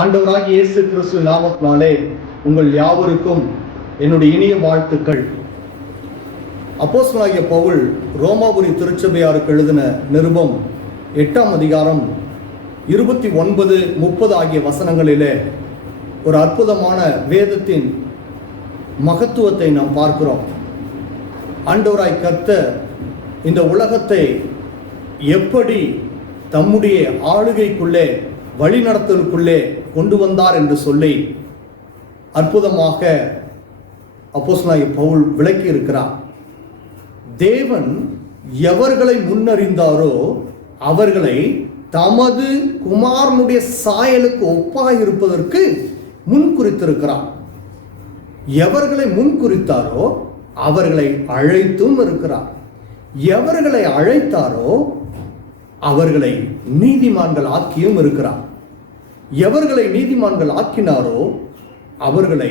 ஆண்டவராகிய இயேசு கிறிஸ்து நாமத்தினாலே உங்கள் யாவருக்கும் என்னுடைய இனிய வாழ்த்துக்கள். அப்போஸ்தலனாகிய பவுல் ரோமாபுரி திருச்சபையாருக்கு எழுதின நிருபம் 8ஆம் அதிகாரம் 29, 30 ஆகிய வசனங்களிலே ஒரு அற்புதமான வேதத்தின் மகத்துவத்தை நாம் பார்க்கிறோம். ஆண்டவராய் கர்த்தர் இந்த உலகத்தை எப்படி தம்முடைய ஆளுகைக்குள்ளே வழிநடத்தலுக்குள்ளே கொண்டு வந்தார் என்று சொல்லி அற்புதமாக அப்போஸ்தலனாகிய பவுல் விளக்கி இருக்கிறார். தேவன் எவர்களை முன்னறிந்தாரோ அவர்களை தமது குமாரனுடைய சாயலுக்கு ஒப்பாயிருப்பதற்கு முன்குறித்திருக்கிறார். எவர்களை முன்குறித்தாரோ அவர்களை அழைத்தும் இருக்கிறார். எவர்களை அழைத்தாரோ அவர்களை நீதிமான்கள் ஆக்கியும் இருக்கிறார். எவர்களை நீதிமான்கள் ஆக்கினாரோ அவர்களை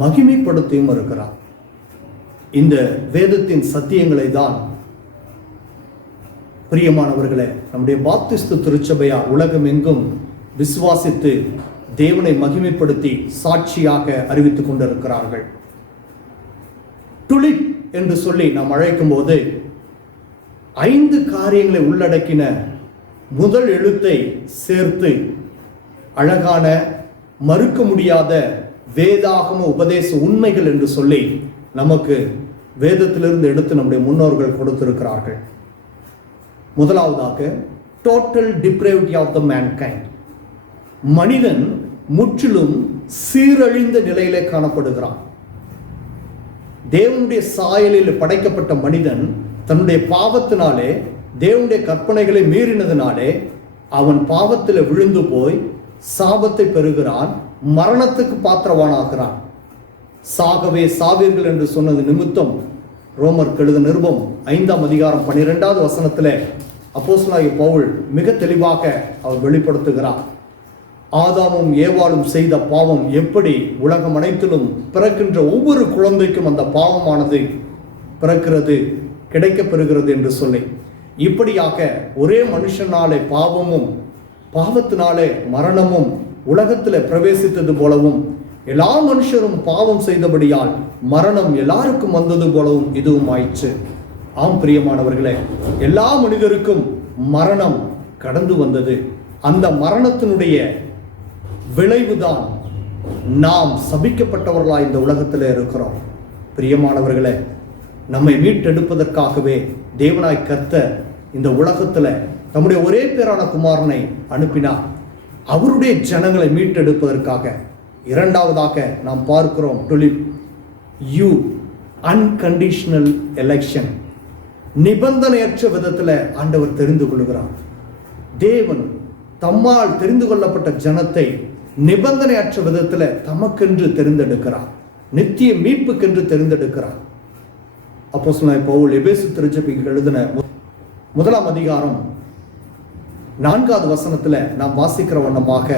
மகிமைப்படுத்தியும் இருக்கிறார். இந்த வேதத்தின் சத்தியங்களை தான் பிரியமானவர்களே நம்முடைய பாப்திஸ்து திருச்சபையார் உலகம் எங்கும் விசுவாசித்து தேவனை மகிமைப்படுத்தி சாட்சியாக அறிவித்துக் கொண்டிருக்கிறார்கள். டுலிப் என்று சொல்லி நாம் அழைக்கும் போது 5 காரியங்களை உள்ளடக்கின முதல் எழுத்தை சேர்த்து அழகான மறுக்க முடியாத வேதாகம உபதேச உண்மைகள் என்று சொல்லி நமக்கு வேதத்திலிருந்து எடுத்து நம்முடைய முன்னோர்கள் கொடுத்திருக்கிறார்கள். முதலாவதாக டோட்டல் டிப்ரேவிட்டி ஆஃப் த மேன்கைண்ட். மனிதன் முற்றிலும் சீரழிந்த நிலையிலே காணப்படுகிறான். தேவனுடைய சாயலில் படைக்கப்பட்ட மனிதன் தன்னுடைய பாவத்தினாலே தேவனுடைய கற்பனைகளை மீறினதினாலே அவன் பாவத்தில் விழுந்து போய் சாபத்தை பெறுகிறான், மரணத்துக்கு பாத்திரவானாகிறான். சாகவே சாவீர்கள் என்று சொன்னது நிமித்தம் ரோமர் எழுதின நிருபம் 5ஆம் அதிகாரம் 12வது வசனத்தில் அப்போஸ்தலனாகிய பவுல் மிக தெளிவாக அவர் வெளிப்படுத்துகிறார். ஆதாமும் ஏவாளும் செய்த பாவம் எப்படி உலகம் அனைத்திலும் பிறக்கின்ற ஒவ்வொரு குழந்தைக்கும் அந்த பாவமானது பிறக்கிறது, கிடைக்கப்பெறுகிறது என்று சொல்லி, இப்படியாக ஒரே மனுஷனாலே பாவமும் பாவத்தினாலே மரணமும் உலகத்தில் பிரவேசித்தது போலவும் எல்லா மனுஷரும் பாவம் செய்தபடியால் மரணம் எல்லாருக்கும் வந்தது போலவும் இதுவும் ஆயிற்று. ஆம் பிரியமானவர்களே, எல்லா மனிதருக்கும் மரணம் கடந்து வந்தது. அந்த மரணத்தினுடைய விளைவுதான் நாம் சபிக்கப்பட்டவர்களாய் இந்த உலகத்தில் இருக்கிறோம். பிரியமானவர்களே, நம்மை மீட்டெடுப்பதற்காகவே தேவனாய் கர்த்தர் இந்த உலகத்தில் நம்முடைய ஒரே பேரான குமாரனை அனுப்பினார், அவருடைய ஜனங்களை மீட்டெடுப்பதற்காக. இரண்டாவதாக நாம் பார்க்கிறோம் டுலிப் யூ அன்கண்டிஷனல் எலெக்ஷன். நிபந்தனையற்ற விதத்தில் ஆண்டவர் தெரிந்து கொள்கிறார். தேவன் தம்மால் தெரிந்து கொள்ளப்பட்ட ஜனத்தை நிபந்தனையற்ற விதத்தில் தமக்கென்று தெரிந்தெடுக்கிறார், நித்திய மீட்புக்கென்று தெரிந்தெடுக்கிறார். அப்போஸ்தலனாகிய பவுல் எபேசு திருச்சபைக்கு எழுதின 1ஆம் அதிகாரம் 4வது வசனத்தில் நாம் வாசிக்கிற வண்ணமாக,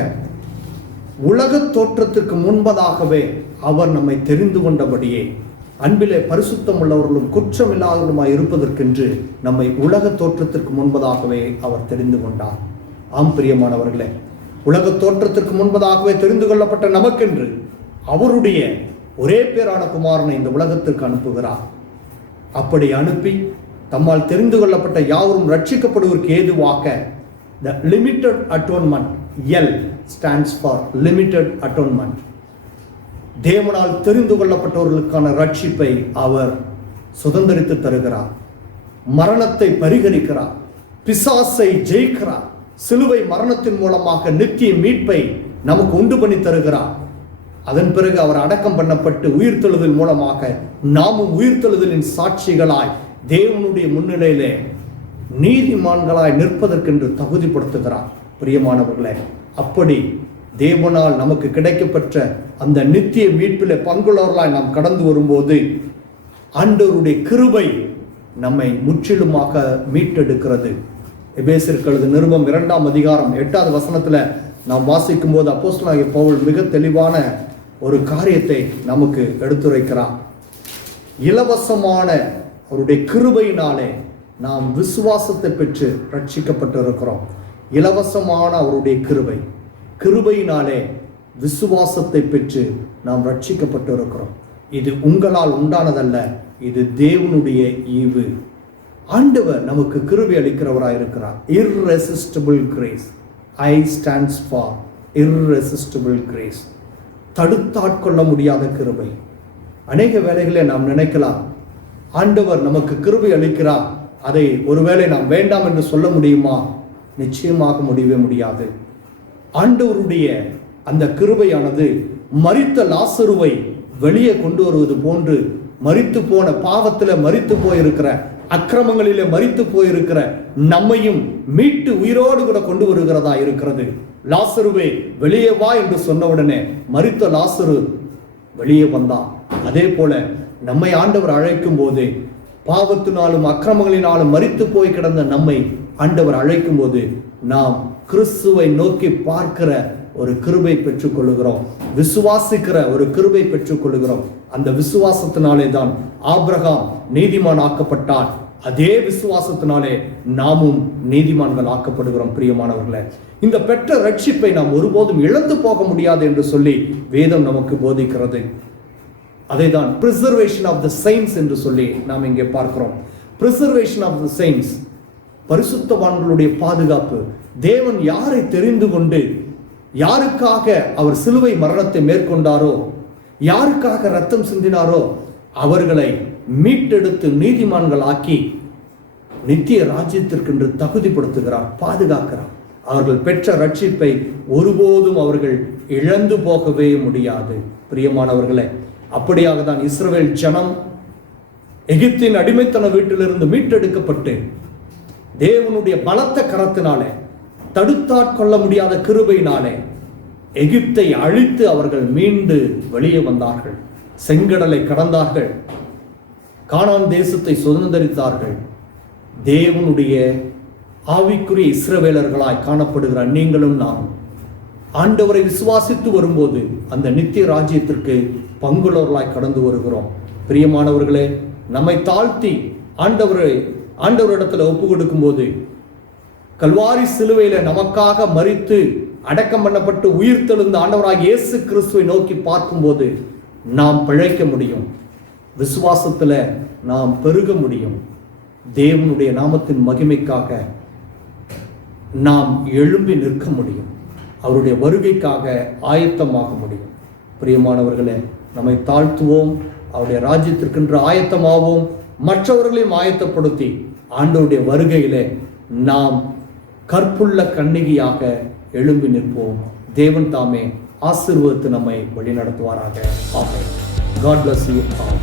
உலக தோற்றத்திற்கு முன்பதாகவே அவர் நம்மை தெரிந்து கொண்டபடியே அன்பிலே பரிசுத்தம் உள்ளவர்களும் குற்றமில்லாதவர்களுமாய் இருப்பதற்கென்று நம்மை உலக தோற்றத்திற்கு முன்பதாகவே அவர் தெரிந்து கொண்டார். ஆம் பிரியமானவர்களே, உலக தோற்றத்திற்கு முன்பதாகவே தெரிந்து கொள்ளப்பட்ட நமக்கென்று அவருடைய ஒரே பேரான குமாரனை இந்த உலகத்திற்கு அனுப்புகிறார். அப்படி அனுப்பி தம்மால் தெரிந்து கொள்ளப்பட்ட யாவரும் ரட்சிக்கப்படுவதற்கு ஏதுவாக the limited atonement, L stands for limited atonement. தேவனால் தெரிந்து கொள்ளப்பட்டவர்களுக்கான ரட்சிப்பை அவர் சுதந்திரித்து தருகிறார். மரணத்தை பரிகரிக்கிறார், பிசாசை ஜெயிக்கிறார். சிலுவை மரணத்தின் மூலமாக நித்திய மீட்பை நமக்கு உண்டு பண்ணி தருகிறார். அதன் பிறகு அவர் அடக்கம் பண்ணப்பட்டு உயிர்த்தெழுதல் மூலமாக நாமும் உயிர்த்தெழுதலின் சாட்சிகளாய் தேவனுடைய முன்னிலையிலே நீதிமான்களாய் நிற்பதற்கென்று தகுதிப்படுத்துகிறார். பிரியமானவர்களே, அப்படி தேவனால் நமக்கு கிடைக்கப்பெற்ற அந்த நித்திய மீட்பிலே பங்குள்ளவர்களாய் நாம் கடந்து வரும்போது ஆண்டவருடைய கிருபை நம்மை முற்றிலுமாக மீட்டெடுக்கிறது. எபேசியருக்கு எழுதின நிருபம் 2ஆம் அதிகாரம் 8வது வசனத்தில் நாம் வாசிக்கும் போது அப்போஸ்தலனாகிய பவுல் மிக தெளிவான ஒரு காரியத்தை நமக்கு எடுத்துரைக்கிறார். இலவசமான அவருடைய கிருபையினாலே நாம் விசுவாசத்தை பெற்று ரட்சிக்கப்பட்டு இருக்கிறோம். இலவசமான அவருடைய கிருபை. கிருபையினாலே விசுவாசத்தை பெற்று நாம் ரட்சிக்கப்பட்டு இருக்கிறோம். இது உங்களால் உண்டானதல்ல, இது தேவனுடைய ஈவு. ஆண்டவர் நமக்கு கிருபை அளிக்கிறவராய் இருக்கிறார். irresistible grace. I stands for irresistible grace. தடுத்தாட்கொள்ள முடியாத கிருபை. அநேக வேளைகளை நாம் நினைக்கலாம், ஆண்டவர் நமக்கு கிருபை அளிக்கிறார், அதை ஒருவேளை நாம் வேண்டாம் என்று சொல்ல முடியுமா? நிச்சயமாக முடியவே முடியாது. ஆண்டவருடைய அந்த கிருபையானது மரித்த லாசருவை வெளியே கொண்டு வருவது போன்று, மரித்து போன பாவத்தில் மரித்து போயிருக்கிற, அக்கிரமங்களிலே மரித்து போயிருக்கிற நம்மையும் மீட்டு உயிரோடு கூட கொண்டு வருகிறதா இருக்கிறது. லாசருவே வெளியே வா என்று சொன்னவுடனே மரித்த லாசரு வெளியே வந்தான். அதே போல நம்மை ஆண்டவர் அழைக்கும் போது, பாவத்தினாலும் அக்கிரமங்களினாலும் மரித்து போய் கிடந்த நம்மை ஆண்டவர் அழைக்கும் போது, நாம் கிறிஸ்துவை நோக்கி பார்க்கிற ஒரு கிருபை பெற்றுக் கொள்ளுகிறோம், விசுவாசிக்கிற ஒரு கிருபை பெற்றுக் கொள்ளுகிறோம். அந்த விசுவாசத்தினாலே தான் ஆபிரகாம் நீதிமான் ஆக்கப்பட்டார். அதே விசுவாசத்தினாலே நாமும் நீதிமான்கள் ஆக்கப்படுகிறோம். பிரியமானவர்களே, இந்த பெற்ற ரட்சிப்பை நாம் ஒருபோதும் இழந்து போக முடியாது என்று சொல்லி வேதம் நமக்கு போதிக்கிறது. அதை தான் பிரிசர்வேஷன் ஆஃப் த செயின்ட்ஸ் என்று சொல்லி நாம் இங்கே பார்க்கிறோம். பிரிசர்வேஷன் ஆஃப் த செயின்ட்ஸ், பரிசுத்தவான்களுடைய பாதுகாப்பு. தேவன் யாரை தெரிந்து கொண்டு, யாருக்காக அவர் சிலுவை மரணத்தை மேற்கொண்டாரோ, யாருக்காக ரத்தம் சிந்தினாரோ, அவர்களை மீட்டெடுத்து நீதிமான்கள் ஆக்கி நித்திய ராஜ்யத்திற்கென்று தகுதிப்படுத்துகிறார், பாதுகாக்கிறார். அவர்கள் பெற்ற ரட்சிப்பை ஒருபோதும் அவர்கள் இழந்து போகவே முடியாது. பிரியமானவர்களே, அப்படியாக தான் இஸ்ரவேல் ஜனம் எகிப்தின் அடிமைத்தன வீட்டிலிருந்து மீட்டெடுக்கப்பட்டு தேவனுடைய பலத்த கரத்தினாலே, தடுத்தாட்கொள்ள முடியாத கிருபையினாலே எகிப்தை அழித்து அவர்கள் மீண்டு வெளியே வந்தார்கள். செங்கடலை கடந்தார்கள், கானான் தேசத்தை சுதந்திரித்தார்கள். தேவனுடைய ஆவிக்குரிய இஸ்ரவேலர்களாய் காணப்படுகிற நீங்களும் நாம் ஆண்டவரை விசுவாசித்து வரும்போது அந்த நித்திய ராஜ்யத்திற்கு பங்குள்ளவர்களாய் கடந்து வருகிறோம். பிரியமானவர்களே, நம்மை தாழ்த்தி ஆண்டவரிடத்துல ஒப்பு கொடுக்கும் போது, கல்வாரி சிலுவையில நமக்காக மரித்து அடக்கம் பண்ணப்பட்டு உயிர் தெழுந்த ஆண்டவராகிய இயேசு கிறிஸ்துவை நோக்கி பார்க்கும்போது நாம் பிழைக்க முடியும், விசுவாசத்துல நாம் பெருக முடியும். தேவனுடைய நாமத்தின் மகிமைக்காக நாம் எழும்பி நிற்க முடியும், அவருடைய வருகைக்காக ஆயத்தமாக முடியும். பிரியமானவர்களே, நம்மை தாழ்த்துவோம், அவருடைய ராஜ்யத்திற்கென்று ஆயத்தமாவோம், மற்றவர்களையும் ஆயத்தப்படுத்தி ஆண்டவருடைய வருகையிலே நாம் கற்புள்ள கன்னிகையாக எழும்பி நிற்போம். தேவன் தாமே ஆசீர்வதித்து நம்மை வழி நடத்துவாராக. ஆமென். God bless you all.